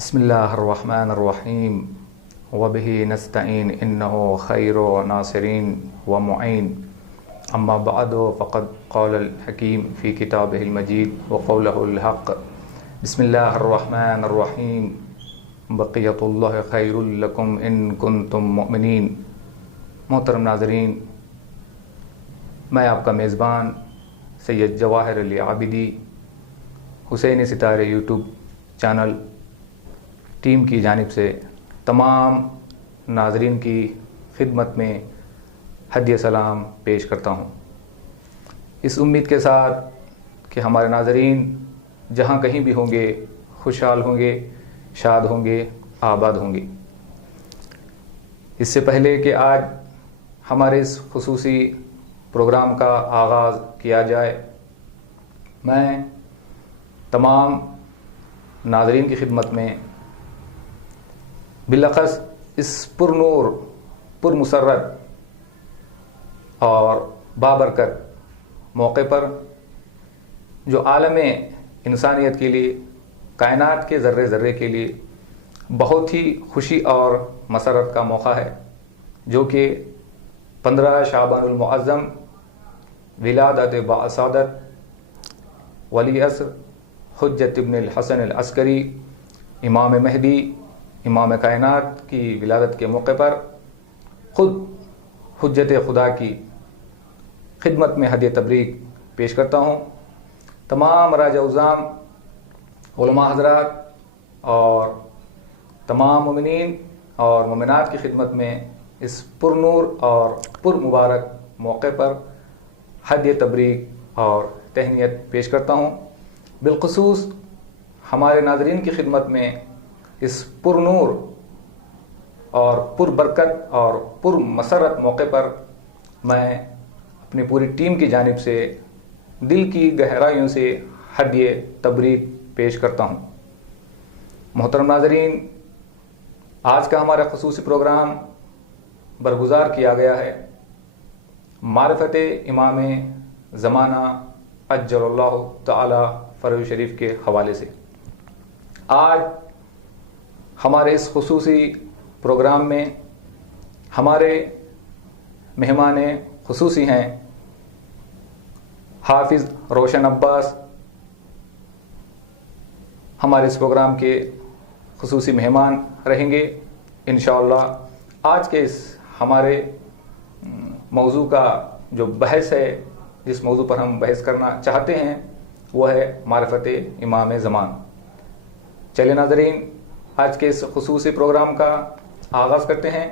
بسم اللہ الرحمن الرحیم وبہ نستعین انہ خیر ناصرین ومعین اما بعد فقد قال الحکیم فی کتابہ المجید وقولہ الحق بسم اللہ الرحمن الرحیم بقیت اللہ خیر لکم ان کنتم مؤمنین۔ محترم ناظرین، میں آپ کا میزبان سید جواہر علی عابدی حسین ستارے یوٹیوب چینل ٹیم کی جانب سے تمام ناظرین کی خدمت میں ہدیہ سلام پیش کرتا ہوں، اس امید کے ساتھ کہ ہمارے ناظرین جہاں کہیں بھی ہوں گے خوشحال ہوں گے، شاد ہوں گے، آباد ہوں گے۔ اس سے پہلے کہ آج ہمارے اس خصوصی پروگرام کا آغاز کیا جائے، میں تمام ناظرین کی خدمت میں بالاخص اس پر نور، پر مسرت اور بابرکت موقع پر جو عالم انسانیت کے لیے، کائنات کے ذرے ذرے کے لیے بہت ہی خوشی اور مسرت کا موقع ہے، جو کہ 15 شعبان المعظم ولادت باسعادت ولی عصر حجت ابن الحسن العسکری امام مہدی امام کائنات کی ولادت کے موقع پر خود حجت خدا کی خدمت میں ہدیہ تبریک پیش کرتا ہوں۔ تمام راج عظام، علماء حضرات اور تمام مومنین اور مومنات کی خدمت میں اس پر نور اور پر مبارک موقع پر ہدیہ تبریک اور تہنیت پیش کرتا ہوں۔ بالخصوص ہمارے ناظرین کی خدمت میں اس پر نور اور پر برکت اور پر مسرت موقع پر میں اپنی پوری ٹیم کی جانب سے دل کی گہرائیوں سے ہدیہ تبریک پیش کرتا ہوں۔ محترم ناظرین، آج کا ہمارا خصوصی پروگرام برگزار کیا گیا ہے معرفت امام زمانہ عجل اللہ تعالی فرج شریف کے حوالے سے۔ آج ہمارے اس خصوصی پروگرام میں ہمارے مہمان خصوصی ہیں حافظ روشن عباس، ہمارے اس پروگرام کے خصوصی مہمان رہیں گے انشاءاللہ۔ آج کے اس ہمارے موضوع کا جو بحث ہے، جس موضوع پر ہم بحث کرنا چاہتے ہیں، وہ ہے معرفت امام زمان۔ چلے ناظرین، آج کے اس خصوصی پروگرام کا آغاز کرتے ہیں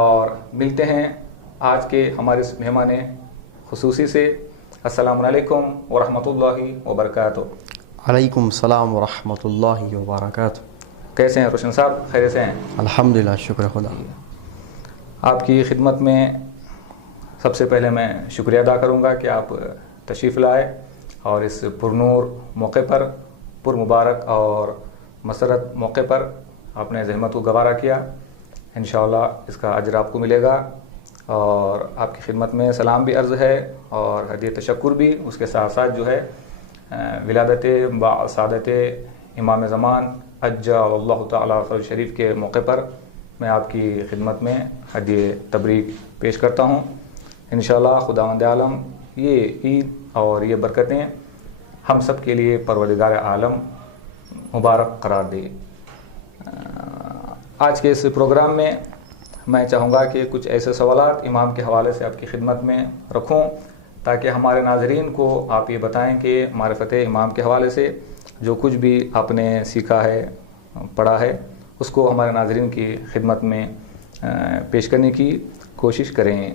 اور ملتے ہیں آج کے ہمارے اس مہمان خصوصی سے۔ السلام علیکم ورحمۃ اللہ وبرکاتہ۔ علیکم السلام ورحمۃ اللہ وبرکاتہ۔ کیسے ہیں روشن صاحب؟ خیریت سے ہیں؟ الحمدللہ، شکر خدا۔ آپ کی خدمت میں سب سے پہلے میں شکریہ ادا کروں گا کہ آپ تشریف لائے اور اس پر نور موقع پر، پر مبارک اور مسرت موقع پر آپ نے زحمت کو گوارا کیا۔ انشاءاللہ اس کا اجر آپ کو ملے گا، اور آپ کی خدمت میں سلام بھی عرض ہے اور ہدیہ تشکر بھی اس کے ساتھ ساتھ جو ہے ولادت باسعادت امام زمان عجل اللہ تعالی فرج شریف کے موقع پر میں آپ کی خدمت میں ہدیہ تبریک پیش کرتا ہوں۔ انشاءاللہ خداوند عالم یہ عید اور یہ برکتیں ہم سب کے لیے پروردگار عالم مبارک قرار دے۔ آج کے اس پروگرام میں میں چاہوں گا کہ کچھ ایسے سوالات امام کے حوالے سے آپ کی خدمت میں رکھوں، تاکہ ہمارے ناظرین کو آپ یہ بتائیں کہ معرفت امام کے حوالے سے جو کچھ بھی آپ نے سیکھا ہے، پڑھا ہے، اس کو ہمارے ناظرین کی خدمت میں پیش کرنے کی کوشش کریں۔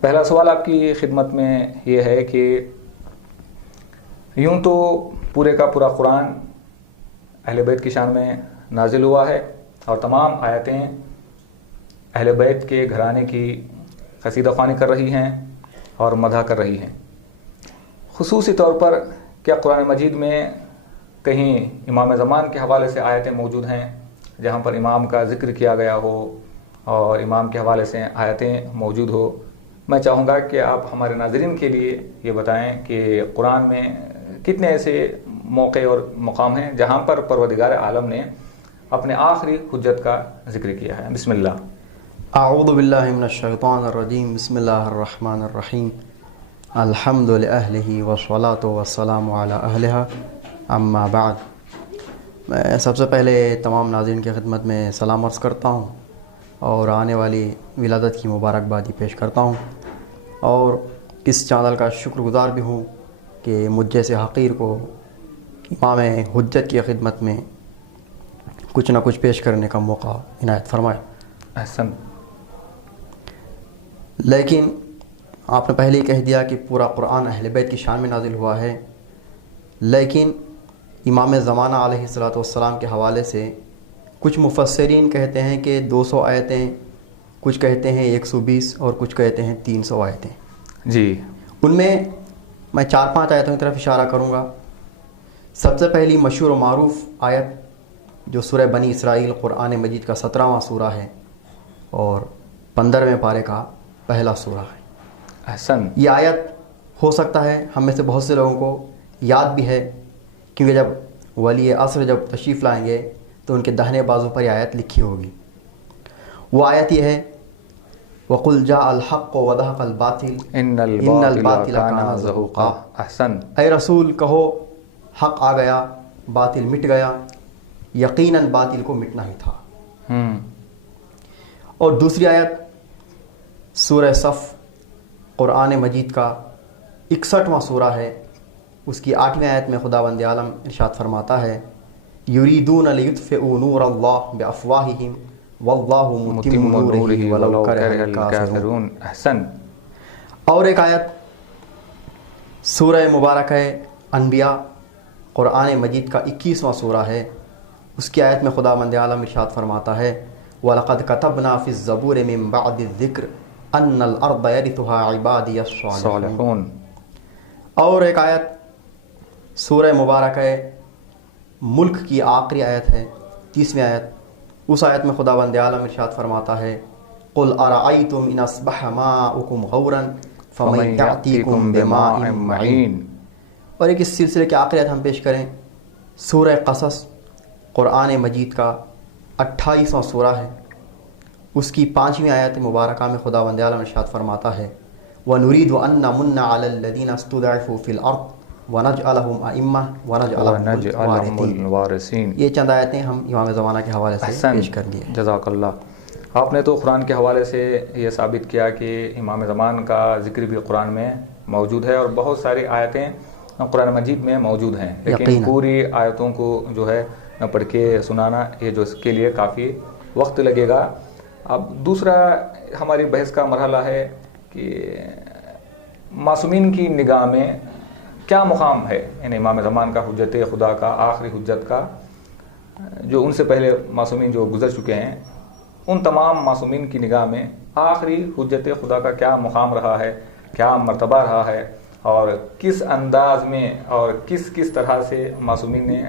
پہلا سوال آپ کی خدمت میں یہ ہے کہ یوں تو پورے کا پورا قرآن اہل بیت کی شان میں نازل ہوا ہے اور تمام آیتیں اہل بیت کے گھرانے کی قصیدہ خوانی کر رہی ہیں اور مدح کر رہی ہیں۔ خصوصی طور پر کیا قرآن مجید میں کہیں امام زمان کے حوالے سے آیتیں موجود ہیں جہاں پر امام کا ذکر کیا گیا ہو اور امام کے حوالے سے آیتیں موجود ہو؟ میں چاہوں گا کہ آپ ہمارے ناظرین کے لیے یہ بتائیں کہ قرآن میں کتنے ایسے موقع اور مقام ہیں جہاں پر پروردگار عالم نے اپنے آخری حجت کا ذکر کیا ہے. بسم اللہ. اعوذ باللہ من الشیطان الرجیم. بسم اللہ الرحمن الرحیم. الحمد لأہلہ والصلاة والسلام علی اہلہا اما بعد. میں سب سے پہلے تمام ناظرین کی خدمت میں سلام عرض کرتا ہوں اور آنے والی ولادت کی مبارکبادی پیش کرتا ہوں، اور اس چینل کا شکر گزار بھی ہوں کہ مجھ جیسے حقیر کو امام حجت کی خدمت میں کچھ نہ کچھ پیش کرنے کا موقع عنایت فرمائے. احسن. لیکن آپ نے پہلے ہی کہہ دیا کہ پورا قرآن اہل بیت کی شان میں نازل ہوا ہے، لیکن امام زمانہ علیہ الصلاۃ والسلام کے حوالے سے کچھ مفسرین کہتے ہیں کہ 200 آیتیں، کچھ کہتے ہیں 120 اور کچھ کہتے ہیں 300 آیتیں. جی. ان میں 4-5 آیتوں کی طرف اشارہ کروں گا. سب سے پہلی مشہور و معروف آیت جو سورہ بنی اسرائیل قرآن مجید کا 17واں سورہ ہے اور 15ویں پارے کا پہلا سورہ ہے. احسن. یہ آیت ہو سکتا ہے ہم میں سے بہت سے لوگوں کو یاد بھی ہے، کیونکہ جب ولی عصر جب تشریف لائیں گے تو ان کے دہنے بازو پر یہ آیت لکھی ہوگی. وہ آیت یہ ہے وَقُلْ جَاءَ الْحَقُّ وَزَهَقَ الْبَاطِلُ ان الباطل کان زہوقا. احسن. اے رسول کہو حق آ گیا، باطل مٹ گیا، یقیناً باطل کو مٹنا ہی تھا. اور دوسری آیت سورہ صف قرآن مجید کا 61واں سورہ ہے، اس کی 8ویں آیت میں خداوند عالم ارشاد فرماتا ہے یریدون لیطفئوا نور اللہ بافواہہم واللہ متم نورہ ولو کرہ الکافرون. احسن. اور ایک آیت سورہ مبارکہ انبیاء قرآن مجید کا 21واں سورہ ہے، اس کی آیت میں خداوند عالم ارشاد فرماتا ہے وَلَقَدْ كَتَبْنَا فِي الزَّبُورِ مِن بَعْدِ الذِّكْرِ أَنَّ الْأَرْضَ يَرِثُهَا عِبَادِيَ الصَّالِحُونَ. اور ایک آیت سورہ مبارکہ ملک کی آخری آیت ہے، 30ویں آیت. اس آیت میں خداوند عالم ارشاد فرماتا ہے قُلْ أَرَأَيْتُمْ إِنْ أَصْبَحَ مَاؤُكُمْ غَوْرًا فَمَنْ يَأْتِيكُمْ بِمَاءٍ مَعِينٍ. اور ایک اس سلسلے کی آخری آیت ہم پیش کریں سورہ قصص قرآن مجید کا 28واں سورہ ہے، اس کی 5ویں آیت مبارکہ میں خداوند عالم ارشاد فرماتا ہے وَنُرِيدُ أَن نَّمُنَّ عَلَى الَّذِينَ اسْتُضْعِفُوا فِي الْأَرْضِ وَنَجْعَلَهُمْ أَئِمَّةً وَنَجْعَلَهُمُ الْوَارِثِينَ. یہ چند آیتیں ہم امام زمانہ کے حوالے سے پیش کر دیے. جزاک اللہ. آپ نے تو قرآن کے حوالے سے یہ ثابت کیا کہ امام زمان کا ذکر بھی قرآن میں موجود ہے اور بہت ساری آیتیں قرآن مجید میں موجود ہیں، لیکن پوری آیتوں کو جو ہے پڑھ کے سنانا یہ جو اس کے لیے کافی وقت لگے گا. اب دوسرا ہماری بحث کا مرحلہ ہے کہ معصومین کی نگاہ میں کیا مقام ہے، یعنی امام زمان کا حجت خدا کا آخری حجت کا، جو ان سے پہلے معصومین جو گزر چکے ہیں ان تمام معصومین کی نگاہ میں آخری حجت خدا کا کیا مقام رہا ہے، کیا مرتبہ رہا ہے، اور کس انداز میں اور کس کس طرح سے معصومین نے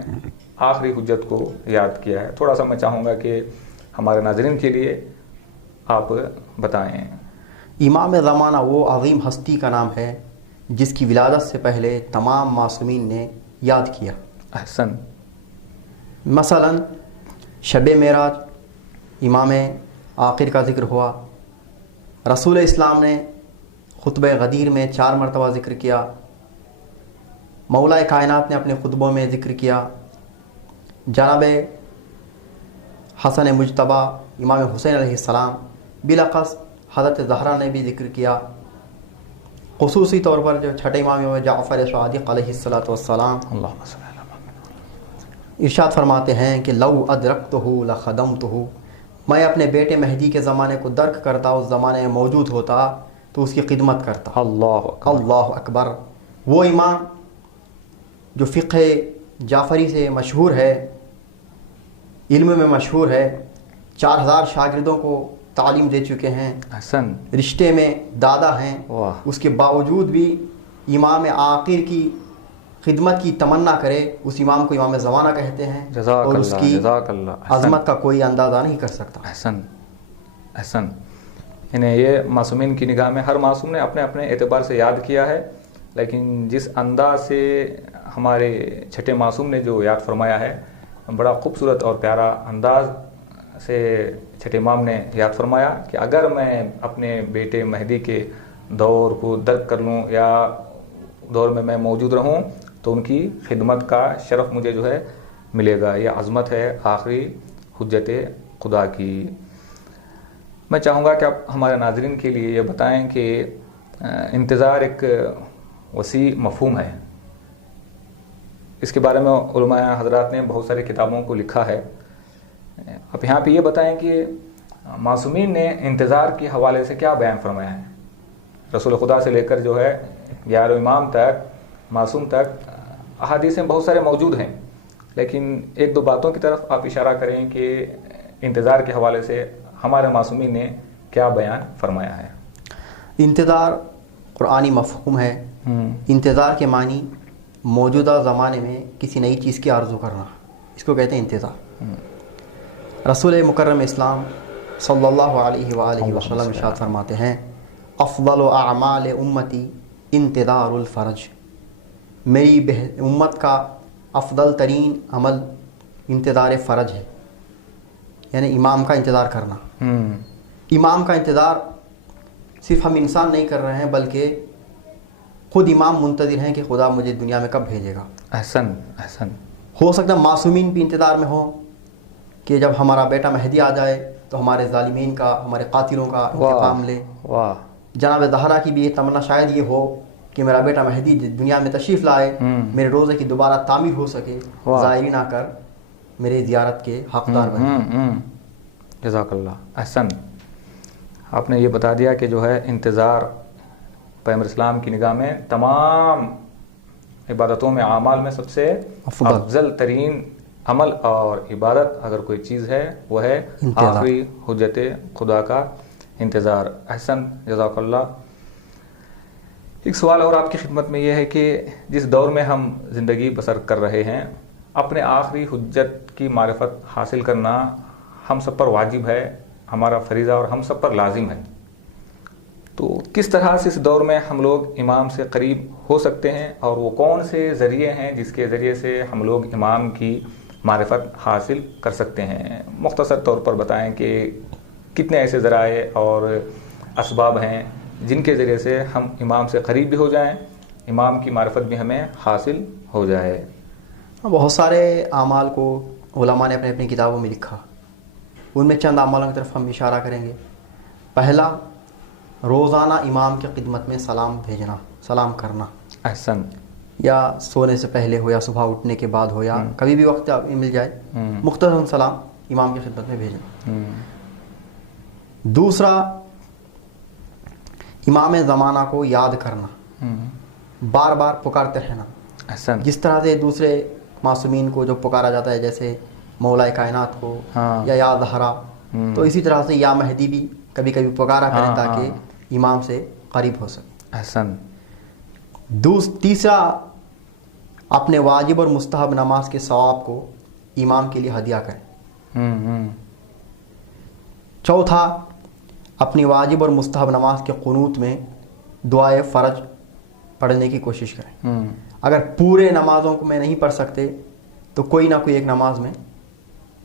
آخری حجت کو یاد کیا ہے. تھوڑا سا میں چاہوں گا کہ ہمارے ناظرین کے لیے آپ بتائیں. امام زمانہ وہ عظیم ہستی کا نام ہے جس کی ولادت سے پہلے تمام معصومین نے یاد کیا. احسن. مثلا شب معراج امام آخر کا ذکر ہوا، رسول اسلام نے خطبہ غدیر میں 4 مرتبہ ذکر کیا، مولا کائنات نے اپنے خطبوں میں ذکر کیا، جناب حسن مجتبیٰ امام حسین علیہ السلام بلاخص حضرت زہرا نے بھی ذکر کیا. خصوصی طور پر جو چھٹے امام جعفر صادق علیہ السلام ارشاد فرماتے ہیں کہ لو ادرکتہ لخدمتہ، میں اپنے بیٹے مہدی کے زمانے کو درک کرتا، اس زمانے میں موجود ہوتا تو اس کی خدمت کرتا. اللہ اکبر. وہ امام جو فقہ جعفری سے مشہور ہے، علم میں مشہور ہے، 4000 شاگردوں کو تعلیم دے چکے ہیں، حسن رشتے میں دادا ہیں، اس کے باوجود بھی امام آخر کی خدمت کی تمنا کرے اس امام کو امام زمانہ کہتے ہیں، اور اس کی عظمت کا کوئی اندازہ نہیں کر سکتا. احسن احسن. یعنی یہ معصومین کی نگاہ میں ہر معصوم نے اپنے اپنے اعتبار سے یاد کیا ہے، لیکن جس انداز سے ہمارے چھٹے معصوم نے جو یاد فرمایا ہے، بڑا خوبصورت اور پیارا انداز سے چھٹے امام نے یاد فرمایا کہ اگر میں اپنے بیٹے مہدی کے دور کو درک کر لوں یا دور میں موجود رہوں تو ان کی خدمت کا شرف مجھے جو ہے ملے گا. یہ عظمت ہے آخری حجت خدا کی. میں چاہوں گا کہ آپ ہمارے ناظرین کے لیے یہ بتائیں کہ انتظار ایک وسیع مفہوم ہے. اس کے بارے میں علماء حضرات نے بہت ساری کتابوں کو لکھا ہے. آپ یہاں پہ یہ بتائیں کہ معصومین نے انتظار کے حوالے سے کیا بیان فرمایا ہے. رسول خدا سے لے کر جو ہے 11 امام تک، معصوم تک احادیث میں بہت سارے موجود ہیں، لیکن ایک دو باتوں کی طرف آپ اشارہ کریں کہ انتظار کے حوالے سے ہمارے معصومین نے کیا بیان فرمایا ہے. انتظار قرآنی مفہوم ہے. انتظار کے معنی موجودہ زمانے میں کسی نئی چیز کی آرزو کرنا، اس کو کہتے ہیں انتظار. رسول مکرم اسلام صلی اللہ علیہ وآلہ وسلم ارشاد فرماتے ہیں افضل اعمال امتی انتظار الفرج. میری امت کا افضل ترین عمل انتظار فرج ہے، یعنی امام کا انتظار کرنا. امام کا انتظار صرف ہم انسان نہیں کر رہے ہیں بلکہ خود امام منتظر ہیں کہ خدا مجھے دنیا میں کب بھیجے گا. احسن احسن. ہو سکتا ہے معصومین بھی انتظار میں ہوں کہ جب ہمارا بیٹا مہدی آ جائے تو ہمارے ظالمین کا، ہمارے قاتلوں کا انتقام لے. جناب زہرا کی بھی یہ تمنا شاید یہ ہو کہ میرا بیٹا مہدی دنیا میں تشریف لائے، میرے روزے کی دوبارہ تعمیر ہو سکے، زائرین آ کر میرے زیارت کے حقدار بنے. جزاک اللہ. احسن. آپ نے یہ بتا دیا کہ جو ہے انتظار پیغمبر اسلام کی نگاہ میں تمام عبادتوں میں، اعمال میں سب سے افضل ترین عمل اور عبادت اگر کوئی چیز ہے وہ ہے آخری حجت خدا کا انتظار. احسن. جزاک اللہ. ایک سوال اور آپ کی خدمت میں یہ ہے کہ جس دور میں ہم زندگی بسر کر رہے ہیں، اپنے آخری حجت کی معرفت حاصل کرنا ہم سب پر واجب ہے، ہمارا فریضہ اور ہم سب پر لازم ہے. تو کس طرح سے اس دور میں ہم لوگ امام سے قریب ہو سکتے ہیں، اور وہ کون سے ذریعے ہیں جس کے ذریعے سے ہم لوگ امام کی معرفت حاصل کر سکتے ہیں؟ مختصر طور پر بتائیں کہ کتنے ایسے ذرائع اور اسباب ہیں جن کے ذریعے سے ہم امام سے قریب بھی ہو جائیں، امام کی معرفت بھی ہمیں حاصل ہو جائے. بہت سارے اعمال کو علماء نے اپنی اپنی کتابوں میں لکھا. ان میں چند اعمالوں کی طرف ہم اشارہ کریں گے. پہلا، روزانہ امام کی خدمت میں سلام بھیجنا، سلام کرنا. احسن. یا سونے سے پہلے ہو یا صبح اٹھنے کے بعد ہو یا کبھی بھی وقت مل جائے، مختصر سلام امام کی خدمت میں بھیجنا. دوسرا، امام زمانہ کو یاد کرنا، بار بار پکارتے رہنا. احسن. جس طرح سے دوسرے معصومین کو جو پکارا جاتا ہے جیسے مولا کائنات کو یا زہرا، تو اسی طرح سے یا مہدی بھی کبھی کبھی پکارا کریں تاکہ امام سے قریب ہو سکے. احسن. تیسرا، اپنے واجب اور مستحب نماز کے ثواب کو امام کے لیے ہدیہ کریں. چوتھا، اپنی واجب اور مستحب نماز کے قنوت میں دعائے فرج پڑھنے کی کوشش کریں. اگر پورے نمازوں کو میں نہیں پڑھ سکتے تو کوئی نہ کوئی ایک نماز میں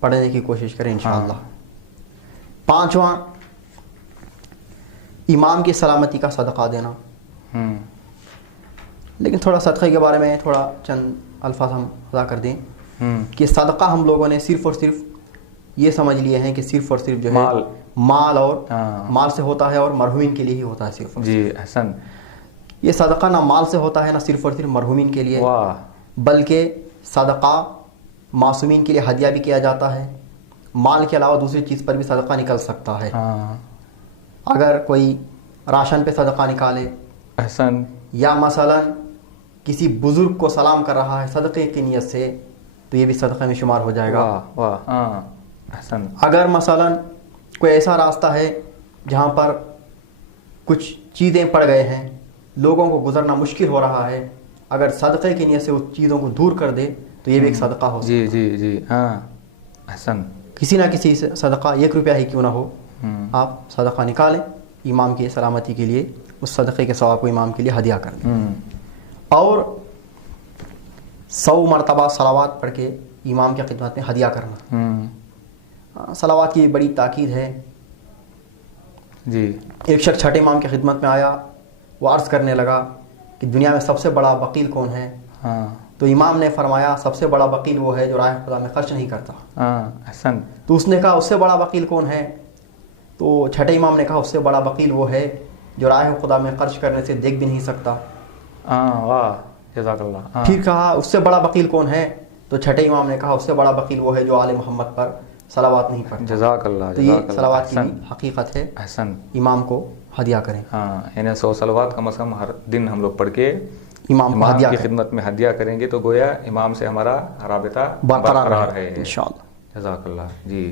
پڑھنے کی کوشش کریں انشاءاللہ. پانچواں، امام کی سلامتی کا صدقہ دینا. لیکن تھوڑا صدقے کے بارے میں تھوڑا چند الفاظ ہم ادا کر دیں کہ صدقہ ہم لوگوں نے صرف اور صرف یہ سمجھ لیے ہیں کہ صرف اور صرف جو ہے مال اور مال سے ہوتا ہے اور مرحومین کے لیے ہی ہوتا ہے صرف. جی احسن. یہ صدقہ نہ مال سے ہوتا ہے نہ صرف اور صرف مرحومین کے لیے، بلکہ صدقہ معصومین کے لیے ہدیہ بھی کیا جاتا ہے. مال کے علاوہ دوسری چیز پر بھی صدقہ نکل سکتا ہے. اگر کوئی راشن پہ صدقہ نکالے، احسن، یا مثلا کسی بزرگ کو سلام کر رہا ہے صدقے کی نیت سے تو یہ بھی صدقے میں شمار ہو جائے گا. احسن. اگر مثلا کوئی ایسا راستہ ہے جہاں پر کچھ چیزیں پڑ گئے ہیں، لوگوں کو گزرنا مشکل ہو رہا ہے، اگر صدقے کی نیت سے اس چیزوں کو دور کر دے تو یہ بھی ایک صدقہ ہو سکتا ہے. جی جی ہاں. احسن. کسی نہ کسی صدقہ 1 روپیہ ہی کیوں نہ ہو، آپ صدقہ نکالیں امام کی سلامتی کے لیے، اس صدقے کے ثواب کو امام کے لیے ہدیہ کر دیں. اور 100 مرتبہ صلوات پڑھ کے امام کی خدمت میں ہدیہ کرنا. صلوات کی بڑی تاکید ہے. جی. ایک شخص چھٹے امام کی خدمت میں آیا, وہ عرض کرنے لگا کہ دنیا میں سب سے بڑا بخیل کون ہے؟ تو امام نے فرمایا سب سے بڑا بخیل وہ ہے جو راہ خدا میں خرچ نہیں کرتا. احسن. تو اس نے کہا اس سے بڑا بخیل کون ہے؟ تو چھٹے امام نے کہا اس سے بڑا بخیل وہ ہے جو راہ خدا میں خرچ کرنے سے دیکھ بھی نہیں سکتا. واہ جزاک اللہ. پھر کہا اس سے بڑا بخیل کون ہے؟ تو چھٹے امام نے کہا اس سے بڑا بخیل وہ ہے جو آل محمد پر صلوات نہیں پڑھتا. جزاک اللہ. تو یہ صلوات کی حقیقت ہے. احسن. امام کو ہدیہ کریں. یعنی 100 صلوات کم از کم ہر دن ہم لوگ پڑھ کے امام کی خدمت میں ہدیہ کریں گے تو گویا امام سے ہمارا رابطہ برقرار ہے انشاءاللہ. جزاک اللہ. جی.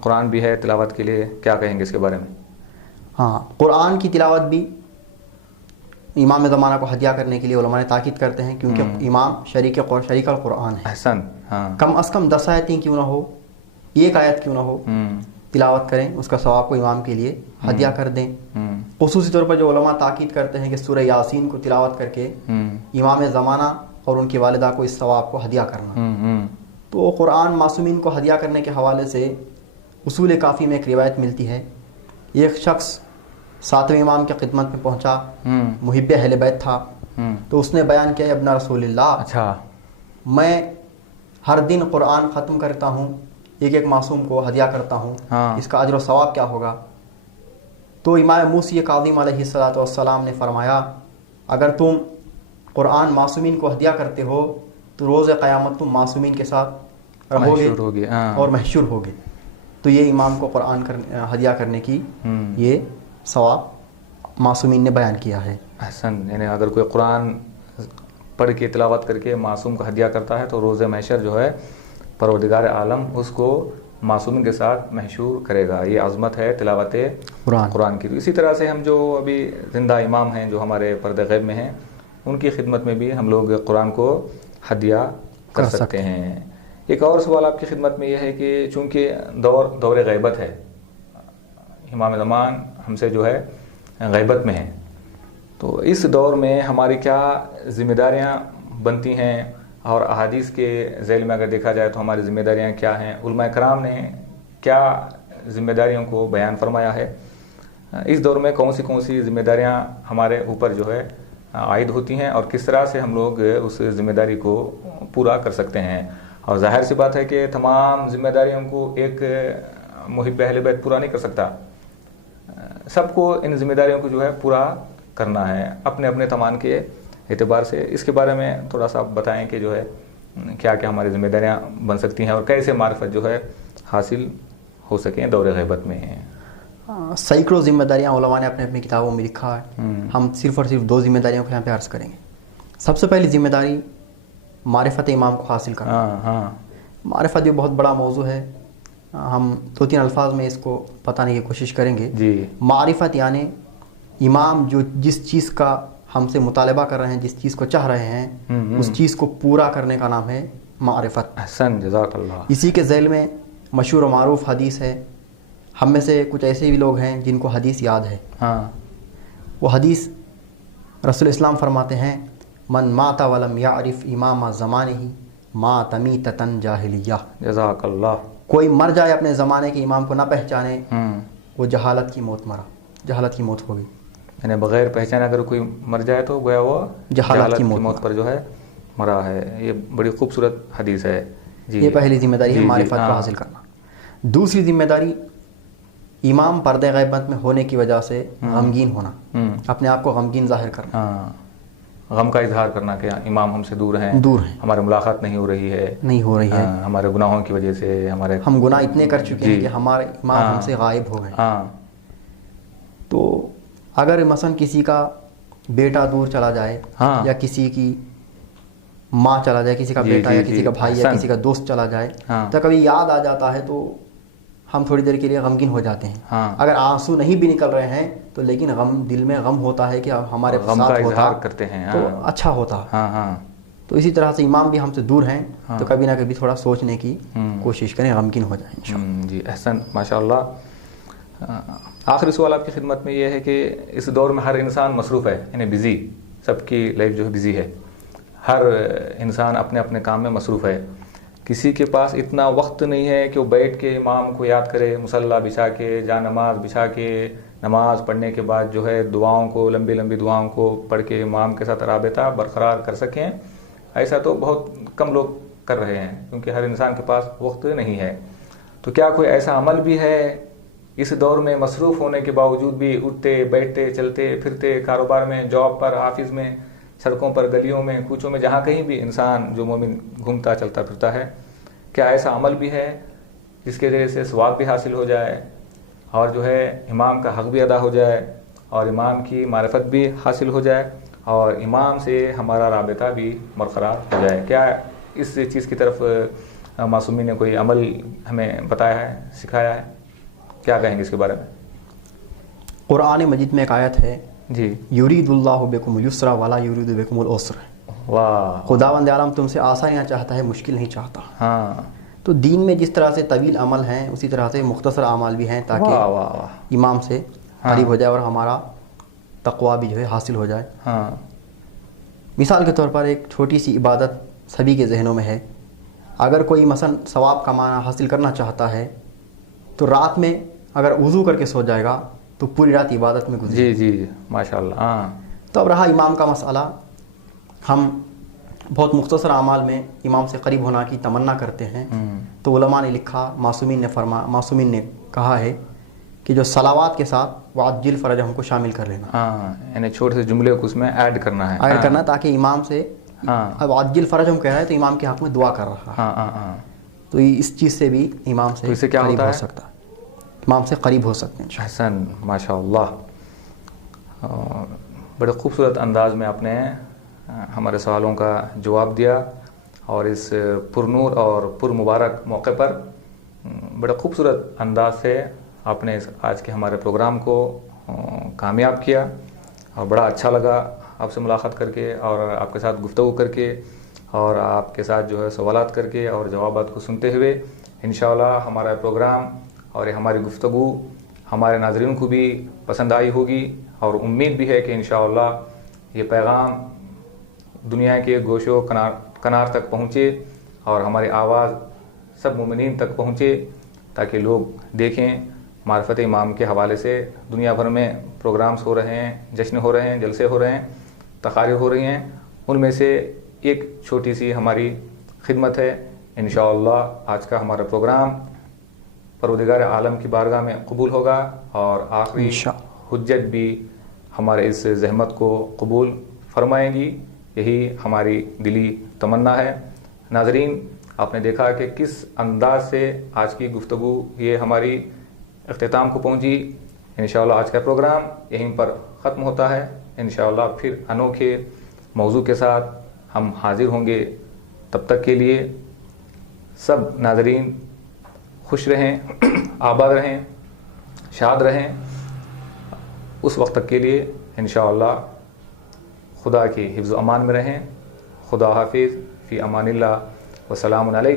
قرآن بھی ہے تلاوت کے لیے, کیا کہیں گے اس کے بارے میں؟ قرآن کی تلاوت بھی امام زمانہ کو ہدیہ کرنے کے لیے علماء نے تاکید کرتے ہیں, کیونکہ امام شریک القرآن ہے. احسن. کم از کم 10 آیتیں کیوں نہ ہو, ایک آیت کیوں نہ ہو, تلاوت کریں, اس کا ثواب کو امام کے لیے ہدیہ کر دیں. خصوصی طور پر جو علماء تاکید کرتے ہیں کہ سورہ یاسین کو تلاوت کر کے امام زمانہ اور ان کی والدہ کو اس ثواب کو ہدیہ کرنا. تو قرآن معصومین کو ہدیہ کرنے کے حوالے سے اصول کافی میں ایک روایت ملتی ہے. ایک شخص 7ویں امام کی خدمت میں پہنچا, محب اہل بیت تھا, تو اس نے بیان کیا ابن رسول اللہ, اچھا میں ہر دن قرآن ختم کرتا ہوں, ایک معصوم کو ہدیہ کرتا ہوں, اس کا اجر و ثواب کیا ہوگا؟ تو امام موسی کاظم علیہ السلام نے فرمایا اگر تم قرآن معصومین کو ہدیہ کرتے ہو تو روز قیامت تم معصومین کے ساتھ رہو گے اور محشور ہوگے. تو یہ امام کو قرآن ہدیہ کرنے کی یہ ثواب معصومین نے بیان کیا ہے. احسن. یعنی اگر کوئی قرآن پڑھ کے تلاوت کر کے معصوم کا ہدیہ کرتا ہے تو روز محشر جو ہے پروردگار عالم اس کو معصومین کے ساتھ محشور کرے گا. یہ عظمت ہے تلاوت قرآن کی. اسی طرح سے ہم جو ابھی زندہ امام ہیں جو ہمارے پردہ غیب میں ہیں, ان کی خدمت میں بھی ہم لوگ قرآن کو ہدیہ کر سکتے ہیں. ایک اور سوال آپ کی خدمت میں یہ ہے کہ چونکہ دور غیبت ہے, امام زمان ہم سے جو ہے غیبت میں ہیں, تو اس دور میں ہماری کیا ذمہ داریاں بنتی ہیں, اور احادیث کے ذیل میں اگر دیکھا جائے تو ہماری ذمہ داریاں کیا ہیں, علماء کرام نے کیا ذمہ داریوں کو بیان فرمایا ہے, اس دور میں کون سی ذمہ داریاں ہمارے اوپر جو ہے عائد ہوتی ہیں, اور کس طرح سے ہم لوگ اس ذمہ داری کو پورا کر سکتے ہیں. اور ظاہر سی بات ہے کہ تمام ذمہ داریوں کو ایک محب اہل بیت پورا نہیں کر سکتا, سب کو ان ذمہ داریوں کو جو ہے پورا کرنا ہے اپنے اپنے تمام کے اعتبار سے. اس کے بارے میں تھوڑا سا بتائیں کہ جو ہے کیا کیا ہماری ذمہ داریاں بن سکتی ہیں اور کیسے معرفت جو ہے حاصل ہو سکیں دور غیبت میں. سینکڑوں ذمہ داریاں علماء نے اپنے اپنی کتابوں میں لکھا ہے, ہم صرف اور صرف 2 ذمہ داریوں کو یہاں پہ عرض کریں گے. سب سے پہلی ذمہ داری معرفت امام کو حاصل کرنا. معرفت بھی بہت بڑا موضوع ہے, ہم 2-3 الفاظ میں اس کو بتانے کی کوشش کریں گے. معرفت یعنی امام جو جس چیز کا ہم سے مطالبہ کر رہے ہیں, جس چیز کو چاہ رہے ہیں, اس چیز کو پورا کرنے کا نام ہے معرفت. احسن. جزاک اللہ. اسی کے ذیل میں مشہور و معروف حدیث ہے. ہم میں سے کچھ ایسے بھی لوگ ہیں جن کو حدیث یاد ہے. وہ حدیث رسول اسلام فرماتے ہیں من مات ولم یعرف امام زمانہ مات میتۃ جاہلیہ. جزاک اللہ. کوئی مر جائے اپنے زمانے کے امام کو نہ پہچانے, وہ جہالت کی موت مرا, جہالت کی موت ہوگی. یعنی بغیر پہچانے اگر کوئی مر جائے تو گویا وہ جہالت کی موت پر جو ہے مرا ہے. یہ بڑی خوبصورت حدیث ہے. یہ پہلی ذمہ داری ہے معرفت کو حاصل کرنا. دوسری ذمہ داری امام پردہ غیبت میں ہونے کی وجہ سے غمگین ہونا, اپنے آپ کو غمگین ظاہر کرنا, غم کا اظہار کرنا کہ امام ہم سے دور ہیں, ہمارے ملاقات نہیں ہو رہی ہے, ہمارے گناہوں کی وجہ سے ہم گناہ اتنے کر چکے ہیں کہ ہمارے امام ہم سے غائب ہو گئے. تو اگر مثلا کسی کا بیٹا دور چلا جائے, یا کسی کی ماں چلا جائے, کسی کا بیٹا یا کسی کا بھائی یا کسی کا دوست چلا جائے, تو کبھی یاد آ جاتا ہے تو ہم تھوڑی دیر کے لیے غمگین ہو جاتے ہیں. اگر آنسو نہیں بھی نکل رہے ہیں تو لیکن دل میں غم ہوتا ہے کہ ہمارے ساتھ ہوتا کرتے ہیں تو اچھا ہوتا. تو اسی طرح سے امام بھی ہم سے دور ہیں تو کبھی نہ کبھی تھوڑا سوچنے کی کوشش کریں, غمگین ہو جائیں. جی احسن, ماشاء اللہ. آخری سوال آپ کی خدمت میں یہ ہے کہ اس دور میں ہر انسان مصروف ہے, یعنی بزی, سب کی لائف جو ہے بزی ہے, ہر انسان اپنے اپنے کام میں مصروف ہے. کسی کے پاس اتنا وقت نہیں ہے کہ وہ بیٹھ کے امام کو یاد کرے, مصلی بچھا کے, جا نماز بچھا کے, نماز پڑھنے کے بعد جو ہے دعاؤں کو, لمبی لمبی دعاؤں کو پڑھ کے امام کے ساتھ رابطہ برقرار کر سکیں. ایسا تو بہت کم لوگ کر رہے ہیں, کیونکہ ہر انسان کے پاس وقت نہیں ہے. تو کیا کوئی ایسا عمل بھی ہے اس دور میں مصروف ہونے کے باوجود بھی اٹھتے بیٹھتے چلتے پھرتے, کاروبار میں, جاب پر, آفس میں, سڑکوں پر, گلیوں میں, کوچوں میں, جہاں کہیں بھی انسان جو مومن گھومتا چلتا پھرتا ہے, کیا ایسا عمل بھی ہے جس کے ذریعے سے ثواب بھی حاصل ہو جائے اور جو ہے امام کا حق بھی ادا ہو جائے اور امام کی معرفت بھی حاصل ہو جائے اور امام سے ہمارا رابطہ بھی برقرار ہو جائے؟ کیا اس چیز کی طرف معصومین نے کوئی عمل ہمیں بتایا ہے, سکھایا ہے؟ کیا کہیں گے اس کے بارے میں؟ قرآن مجید میں ایک آیت ہے, جی, یرید اللہ بکم الیسر ولا یرید بکم العسر. واہ, خداوند عالم تم سے آسانیاں چاہتا ہے, مشکل نہیں چاہتا. ہاں, تو دین میں جس طرح سے طویل عمل ہیں اسی طرح سے مختصر اعمال بھی ہیں واہ تاکہ واہ واہ, امام سے قریب ہو جائے اور ہمارا تقویٰ بھی جو ہے حاصل ہو جائے. ہاں, مثال کے طور پر ایک چھوٹی سی عبادت سبھی کے ذہنوں میں ہے. اگر کوئی مثلا ثواب کمانا حاصل کرنا چاہتا ہے تو رات میں اگر وضو کر کے سو جائے گا تو پوری رات عبادت میں گزرے. جی جی, ماشاء اللہ. ہاں, تو اب رہا امام کا مسئلہ, ہم بہت مختصر اعمال میں امام سے قریب ہونا کی تمنا کرتے ہیں. تو علماء نے لکھا, معصومین نے کہا ہے کہ جو صلوات کے ساتھ وعجل فرجہم کو شامل کر لینا. ہاں, یعنی چھوٹے سے جملے کو اس میں ایڈ کرنا ہے, ایڈ کرنا تاکہ امام سے, ہاں, اب عجل فرجہم کہہ رہا ہے تو امام کے حق میں دعا کر رہا ہے. ہاں ہاں ہاں, تو اس چیز سے بھی امام سے قریب ہو سکتا ہے, امام سے قریب ہو سکتے ہیں. حسن, ماشاء اللہ. بڑے خوبصورت انداز میں آپ نے ہمارے سوالوں کا جواب دیا اور اس پرنور اور پر مبارک موقع پر بڑے خوبصورت انداز سے آپ نے آج کے ہمارے پروگرام کو کامیاب کیا اور بڑا اچھا لگا آپ سے ملاقات کر کے اور آپ کے ساتھ گفتگو کر کے اور آپ کے ساتھ جو ہے سوالات کر کے اور جوابات کو سنتے ہوئے. انشاءاللہ ہمارا پروگرام اور ہماری گفتگو ہمارے ناظرین کو بھی پسند آئی ہوگی اور امید بھی ہے کہ انشاءاللہ یہ پیغام دنیا کے گوشوں کنار تک پہنچے اور ہماری آواز سب مومنین تک پہنچے تاکہ لوگ دیکھیں. معرفت امام کے حوالے سے دنیا بھر میں پروگرامز ہو رہے ہیں, جشن ہو رہے ہیں, جلسے ہو رہے ہیں, تقاریر ہو رہی ہیں. ان میں سے ایک چھوٹی سی ہماری خدمت ہے. انشاءاللہ آج کا ہمارا پروگرام پروردگار عالم کی بارگاہ میں قبول ہوگا اور آخری حجت بھی ہمارے اس زحمت کو قبول فرمائیں گی. یہی ہماری دلی تمنا ہے. ناظرین, آپ نے دیکھا کہ کس انداز سے آج کی گفتگو یہ ہماری اختتام کو پہنچی. انشاءاللہ آج کا پروگرام یہیں پر ختم ہوتا ہے. انشاءاللہ پھر انوکھے موضوع کے ساتھ ہم حاضر ہوں گے. تب تک کے لیے سب ناظرین خوش رہیں, آباد رہیں, شاد رہیں. اس وقت تک کے لیے انشاءاللہ خدا کی حفظ و امان میں رہیں. خدا حافظ, فی امان اللہ, والسلام علیکم.